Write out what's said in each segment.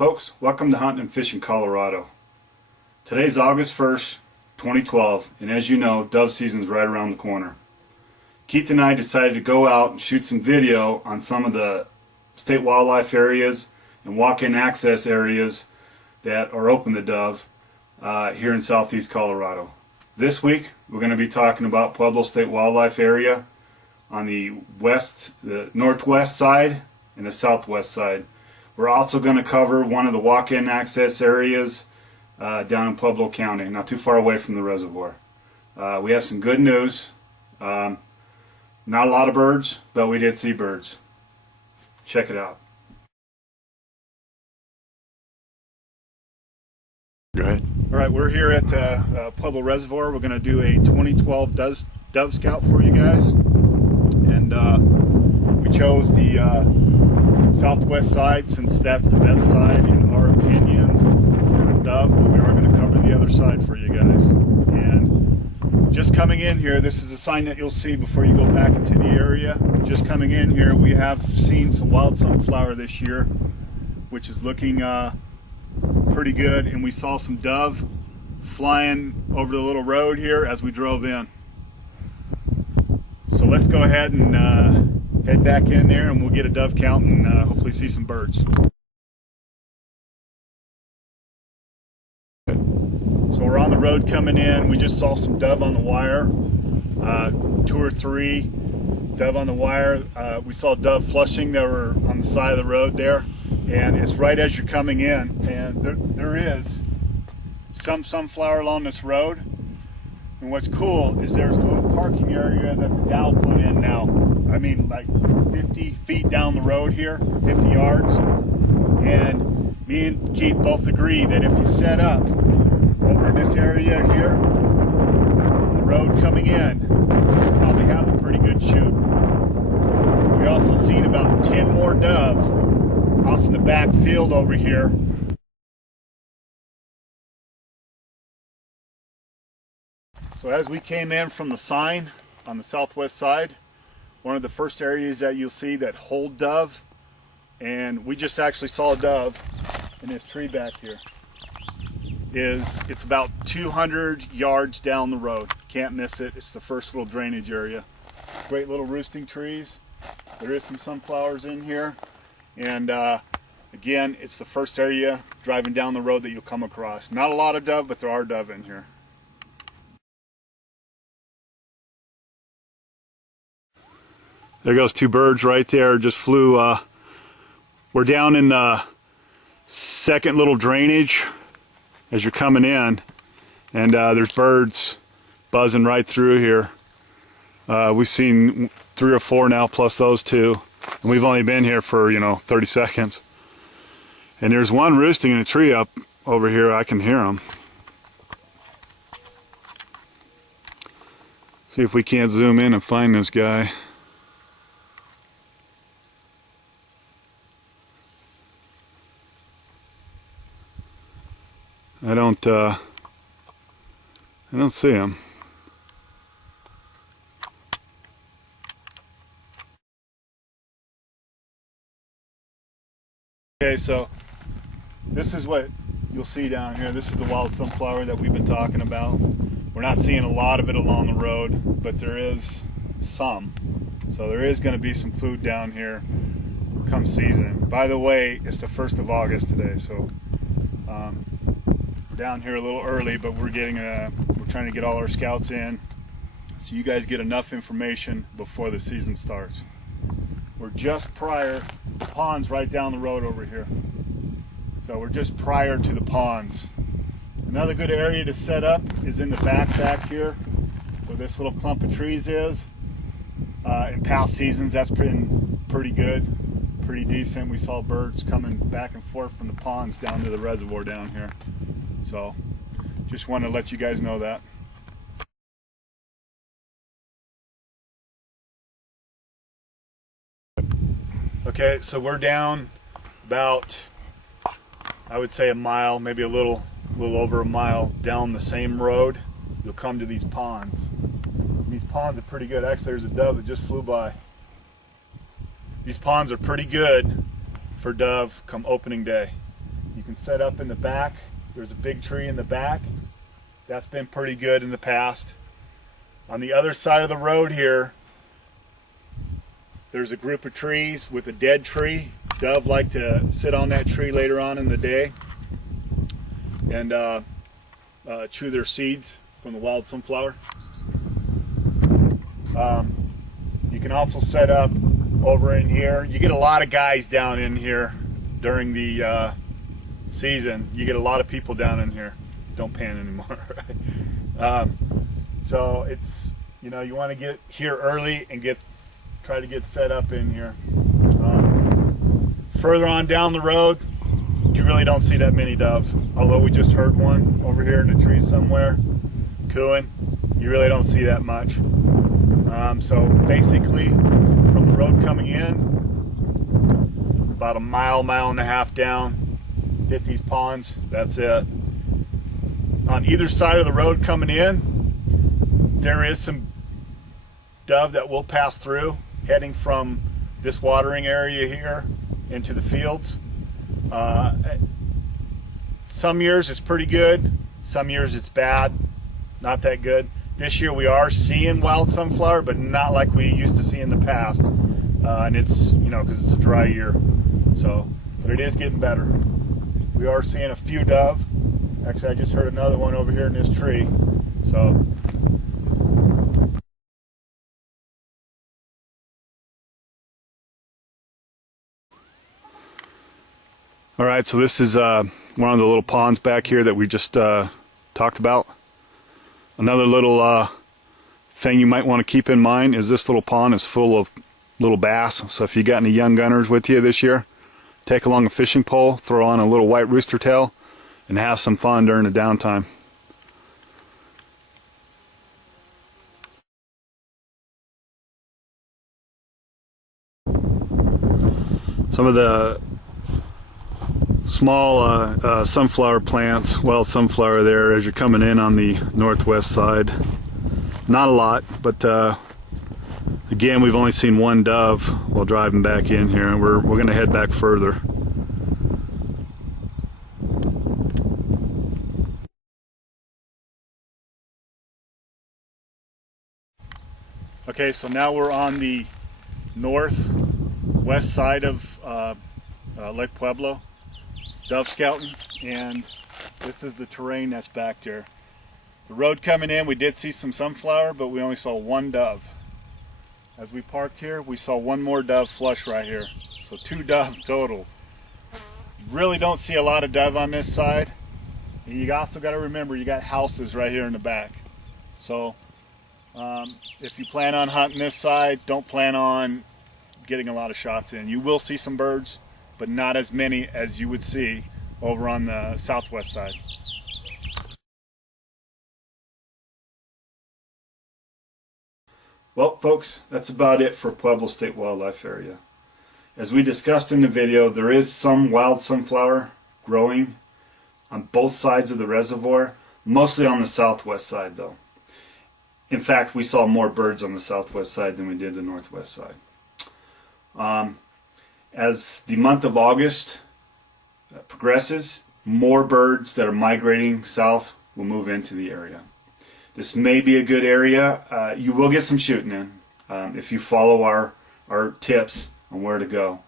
Folks, welcome to Hunting and Fishing Colorado. Today's August 1st, 2012, and as you know, dove season's right around the corner. Keith and I decided to go out and shoot some video on some of the state wildlife areas and walk-in access areas that are open to dove here in southeast Colorado. This week, we're going to be talking about Pueblo State Wildlife Area on the northwest side and the southwest side. We're also going to cover one of the walk-in access areas down in Pueblo County, not too far away from the reservoir. We have some good news. Not a lot of birds, but we did see birds. Check it out. Go ahead. All right, we're here at Pueblo Reservoir. We're going to do a 2012 dove scout for you guys. And we chose the southwest side since that's the best side in our opinion for a dove, but we are going to cover the other side for you guys. And just coming in here, this is a sign that you'll see before you go back into the area. Just coming in here, we have seen some wild sunflower this year, which is looking pretty good, and we saw some dove flying over the little road here as we drove in. So let's go ahead and head back in there and we'll get a dove count and hopefully see some birds. So we're on the road coming in. We just saw some dove on the wire, 2 or 3 dove on the wire. We saw dove flushing that were on the side of the road there, and it's right as you're coming in, and there is some sunflower along this road. And what's cool is there's a little parking area that the Dow put in now. I mean, like 50 feet down the road here, 50 yards. And me and Keith both agree that if you set up over in this area here, on the road coming in, you'll probably have a pretty good shoot. We also seen about 10 more dove off in the back field over here. So as we came in from the sign on the southwest side, one of the first areas that you'll see that hold dove, and we just actually saw a dove in this tree back here, it's about 200 yards down the road. Can't miss it. It's the first little drainage area. Great little roosting trees. There is some sunflowers in here, and again, it's the first area driving down the road that you'll come across. Not a lot of dove, but there are dove in here. There goes 2 birds right there, just flew. We're down in the second little drainage as you're coming in, and there's birds buzzing right through here. We've seen 3 or 4 now, plus those 2, and we've only been here for 30 seconds. And there's one roosting in a tree up over here. I can hear him. See if we can't zoom in and find this guy. I don't see him. Okay, so this is what you'll see down here. This is the wild sunflower that we've been talking about. We're not seeing a lot of it along the road, but there is some. So there is going to be some food down here come season. By the way, it's the 1st of August today, so we're down here a little early, but we're trying to get all our scouts in so you guys get enough information before the season starts. We're just prior, the pond's right down the road over here. So we're just prior to the ponds. Another good area to set up is in the back here, where this little clump of trees is. In past seasons, that's been pretty good, pretty decent. We saw birds coming back and forth from the ponds down to the reservoir down here. So just want to let you guys know that. Okay, so we're down about, I would say, a mile, maybe a little over a mile down the same road. You'll come to these ponds. And these ponds are pretty good. Actually, there's a dove that just flew by. These ponds are pretty good for dove come opening day. You can set up in the back. There's a big tree in the back. That's been pretty good in the past. On the other side of the road here, there's a group of trees with a dead tree. Dove like to sit on that tree later on in the day and chew their seeds from the wild sunflower. You can also set up over in here. You get a lot of guys down in here during the season. You get a lot of people down in here. Don't pan anymore. So it's, you know, you want to get here early and try to get set up in here. Further on down the road, you really don't see that many dove. Although we just heard one over here in the tree somewhere cooing, you really don't see that much. So basically, from the road coming in, about a mile and a half down, hit these ponds, that's it. On either side of the road coming in, there is some dove that will pass through, heading from this watering area here into the fields. Some years it's pretty good, some years it's bad, not that good. This year we are seeing wild sunflower, but not like we used to see in the past. And it's, you know, because it's a dry year. So, but it is getting better. We are seeing a few dove. Actually, I just heard another one over here in this tree. So. All right, so this is one of the little ponds back here that we just talked about. Another little thing you might want to keep in mind is this little pond is full of little bass. So if you got any young gunners with you this year, take along a fishing pole, throw on a little white rooster tail, and have some fun during the downtime. Some of the small sunflower plants, wild sunflower there as you're coming in on the northwest side. Not a lot, but again, we've only seen one dove while driving back in here, and we're going to head back further. Okay, so now we're on the northwest side of Lake Pueblo, dove scouting, and this is the terrain that's back there. The road coming in, we did see some sunflower, but we only saw one dove. As we parked here, we saw one more dove flush right here. So 2 dove total. Really don't see a lot of dove on this side. And you also got to remember, you got houses right here in the back. So if you plan on hunting this side, don't plan on getting a lot of shots in. You will see some birds, but not as many as you would see over on the southwest side. Well, folks, that's about it for Pueblo State Wildlife Area. As we discussed in the video, there is some wild sunflower growing on both sides of the reservoir, mostly on the southwest side though. In fact, we saw more birds on the southwest side than we did the northwest side. As the month of August progresses, more birds that are migrating south will move into the area. This may be a good area. You will get some shooting in if you follow our tips on where to go.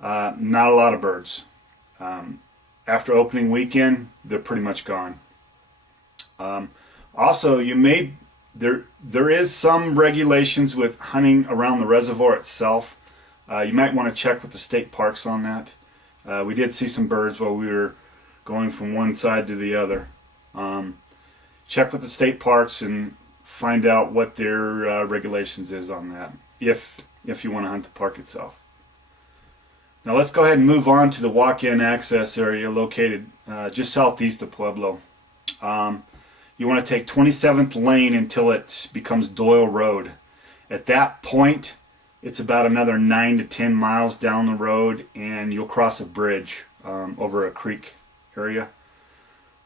Not a lot of birds. After opening weekend, they're pretty much gone. Also, there is some regulations with hunting around the reservoir itself. You might want to check with the state parks on that. We did see some birds while we were going from one side to the other. Check with the state parks and find out what their regulations is on that, if you want to hunt the park itself. Now let's go ahead and move on to the walk-in access area located just southeast of Pueblo. You want to take 27th Lane until it becomes Doyle Road. At that point, it's about another 9 to 10 miles down the road, and you'll cross a bridge over a creek area.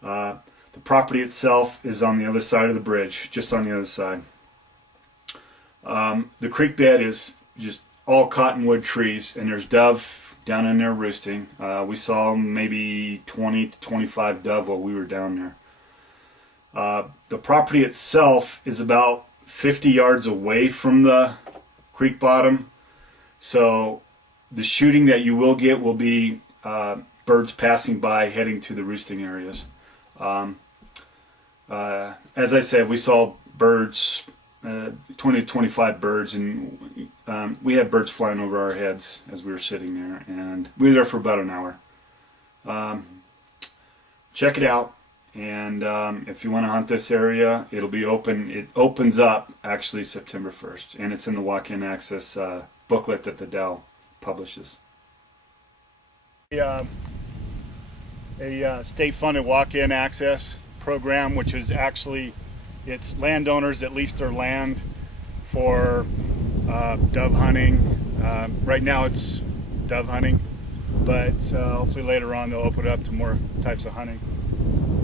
The property itself is on the other side of the bridge, just on the other side. The creek bed is just all cottonwood trees, and there's dove down in there roosting. We saw maybe 20 to 25 dove while we were down there. The property itself is about 50 yards away from the creek bottom, so the shooting that you will get will be birds passing by heading to the roosting areas. As I said, we saw birds, 20 to 25 birds, and we had birds flying over our heads as we were sitting there, and we were there for about an hour. Check it out, and if you want to hunt this area, it'll be open. It opens up actually September 1st, and it's in the walk-in access booklet that the Dow publishes. A state-funded walk-in access program, which is actually, it's landowners that lease their land for dove hunting. Right now it's dove hunting, but hopefully later on they'll open it up to more types of hunting.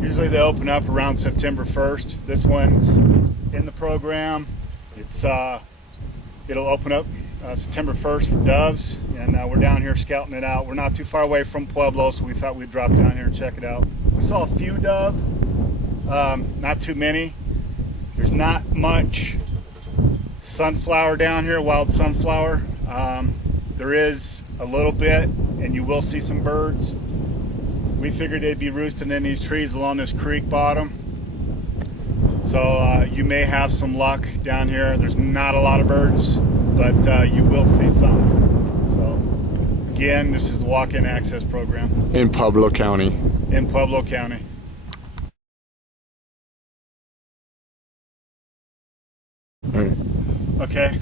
Usually they open up around September 1st. This one's in the program. It'll open up September 1st for doves, and we're down here scouting it out. We're not too far away from Pueblo, so we thought we'd drop down here and check it out. We saw a few dove, not too many. There's not much sunflower down here, wild sunflower. There is a little bit, and you will see some birds. We figured they'd be roosting in these trees along this creek bottom. So you may have some luck down here. There's not a lot of birds, but you will see some. So again, this is the walk-in access program. In Pueblo County. In Pueblo County. All right. Okay.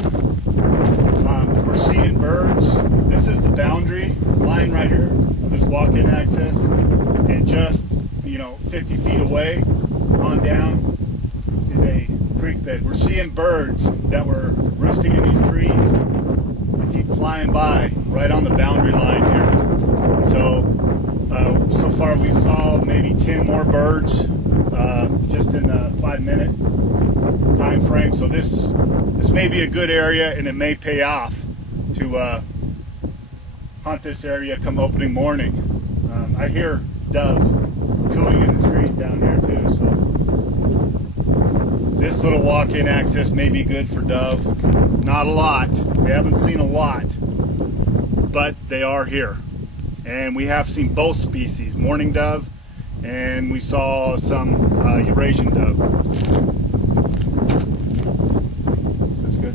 We're seeing birds. This is the boundary line right here of this walk-in access, and just 50 feet away on down is a creek bed. We're seeing birds that were roosting in these trees and keep flying by right on the boundary line here. So far we saw maybe 10 more birds just in the 5-minute time frame. So this may be a good area, and it may pay off to hunt this area come opening morning. I hear dove cooing in the trees down here too, so this little walk-in access may be good for dove. Not a lot. We haven't seen a lot, but they are here, and we have seen both species, mourning dove, and we saw some Eurasian dove. That's good.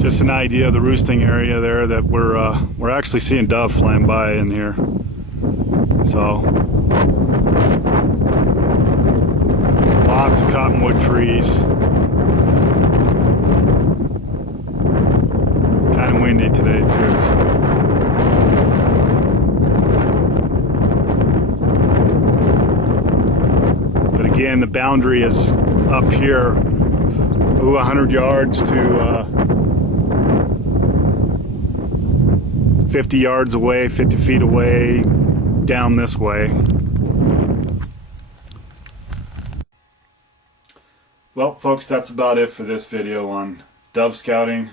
Just an idea of the roosting area there, that we're actually seeing dove flying by in here. So lots of cottonwood trees. Kind of windy today too. So. But again, the boundary is up here, 100 yards to 50 yards away, 50 feet away, down this way. Well, folks, that's about it for this video on dove scouting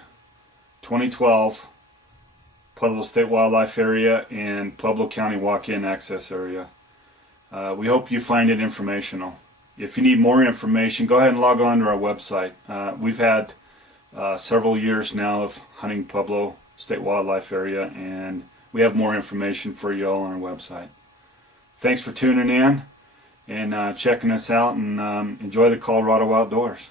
2012, Pueblo State Wildlife Area and Pueblo County walk-in access area. We hope you find it informational. If you need more information, go ahead and log on to our website. We've had several years now of hunting Pueblo State Wildlife Area, and we have more information for you all on our website. Thanks for tuning in and checking us out, and enjoy the Colorado outdoors.